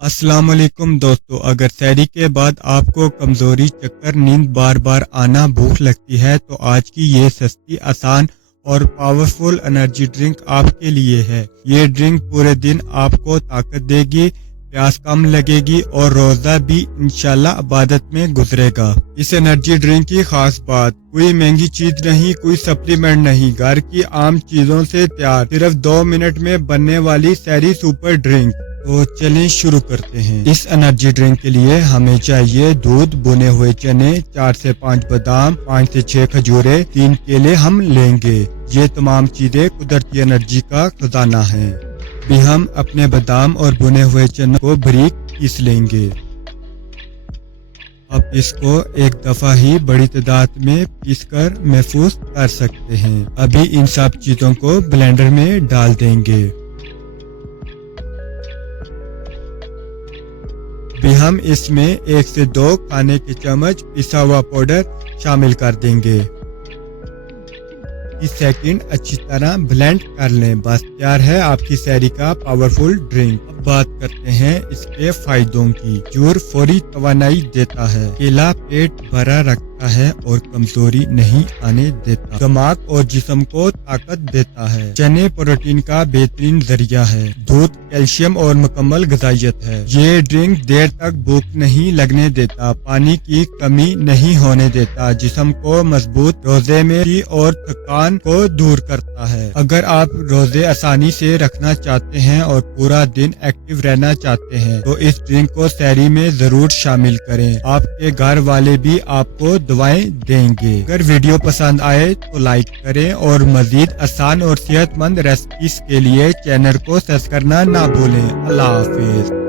अस्सलाम वालेकुम दोस्तों, अगर सहरी के बाद आपको कमजोरी, चक्कर, नींद बार बार आना, भूख लगती है तो आज की ये सस्ती, आसान और पावरफुल एनर्जी ड्रिंक आपके लिए है। ये ड्रिंक पूरे दिन आपको ताकत देगी, प्यास कम लगेगी और रोजा भी इंशाल्लाह इबादत में गुजरेगा। इस एनर्जी ड्रिंक की खास बात, कोई महंगी चीज नहीं, कोई सप्लीमेंट नहीं, घर की आम चीजों से तैयार, सिर्फ 2 मिनट में बनने वाली सहरी सुपर ड्रिंक। तो चलें शुरू करते हैं। इस एनर्जी ड्रिंक के लिए हमें चाहिए दूध, भुने हुए चने, 4 से 5 बादाम, 5 से 6 खजूरें, 3 केले हम लेंगे। ये तमाम चीजें कुदरती एनर्जी का खजाना है। भी हम अपने बादाम और भुने हुए चनों को बारीक पीस लेंगे। अब इसको एक दफा ही बड़ी तादाद में पीसकर महफूज कर सकते हैं। अभी इन सब चीजों को ब्लेंडर में डाल देंगे। भी हम इसमें 1 से 2 खाने के चम्मच पिसा हुआ पाउडर शामिल कर देंगे। 30 सेकंड अच्छी तरह ब्लेंड कर लें, बस तैयार है आपकी सहरी का पावरफुल ड्रिंक। अब बात करते हैं इसके फायदों की। खजूर फौरी तवानाई देता है, केला पेट भरा रखता है और कमजोरी नहीं आने देता, दिमाग और जिस्म को ताकत देता है। चने प्रोटीन का बेहतरीन जरिया है, दूध कैल्शियम और मुकम्मल ग़िज़ाइयत है। ये ड्रिंक देर तक भूख नहीं लगने देता, पानी की कमी नहीं होने देता, जिस्म को मजबूत, रोजे में और थकान को दूर करता है। अगर आप रोजे आसानी से रखना चाहते हैं और पूरा दिन एक्टिव रहना चाहते हैं तो इस ड्रिंक को सहरी में जरूर शामिल करें। आपके घर वाले भी आपको दुआएं देंगे। अगर वीडियो पसंद आए तो लाइक करें और मजीद आसान और सेहतमंद रेसिपीज के लिए चैनल को सब्सक्राइब करना ना भूलें। अल्लाह हाफिज।